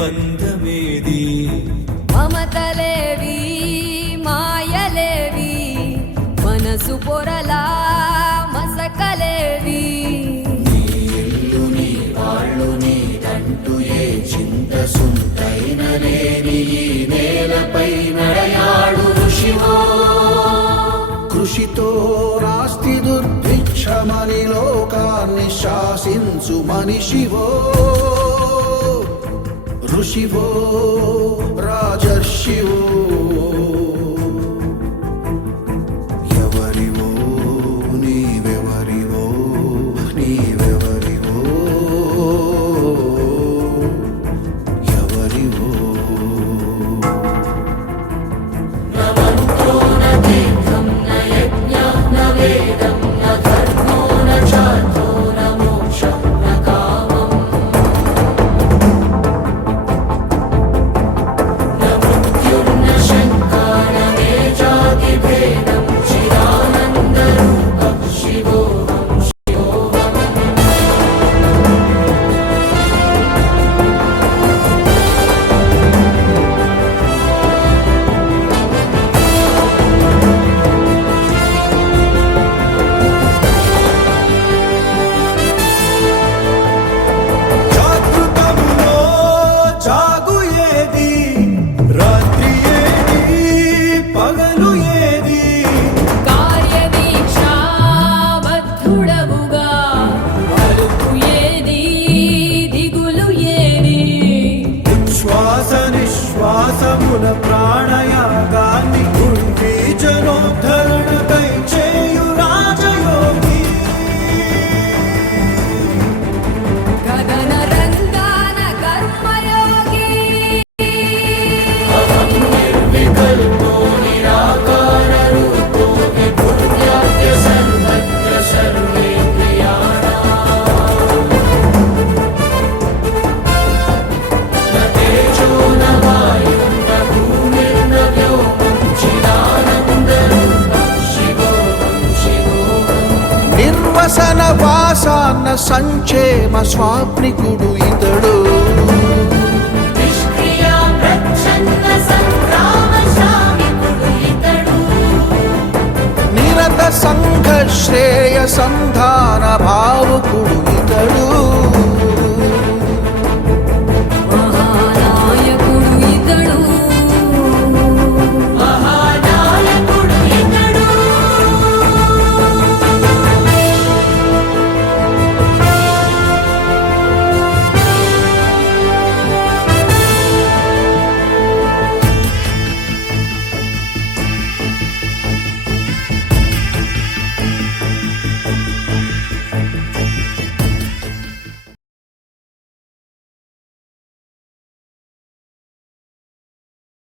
బంధమేది మమతలేవి మాయలేవి మనసు పొరలా మసకలేవి నీ ఇల్లు నీ వాళ్ళు నీదంటూ ఏ చింత సుంతైన లేని ఈ నేలపై నడయాడు ఋషివో కృషితో నాస్తి దుర్భిక్షమని లోకాన్ని శాసించు మనిషివో ఋషివో రాజర్షివో ఎవరివో నీవెవరివో నీవెవరివో ఎవరివో శ్వాసముల ప్రాణయాగాన్ని కుంటి జనోద్ధరణకై చేయు రాజయోగి గగన రంగాన కర్మయోగి నిర్వికల్పో నిరాకార రూపో విభుర్యాద్య సర్వత్ర సర్వేంద్రియాణాం న తేజో న వాయుః న భూమిర్న వ్యోమః చిదానందరూపః శివోహం శివోహం నిర్వసన వాసాన్న సంక్షేమ స్వాప్నికుడు ఇతడు నిష్క్రియా ప్రచ్ఛన్న సంగ్రామ శామికుడు ఇతడు నిరత సంఘ శ్రేయ సంధ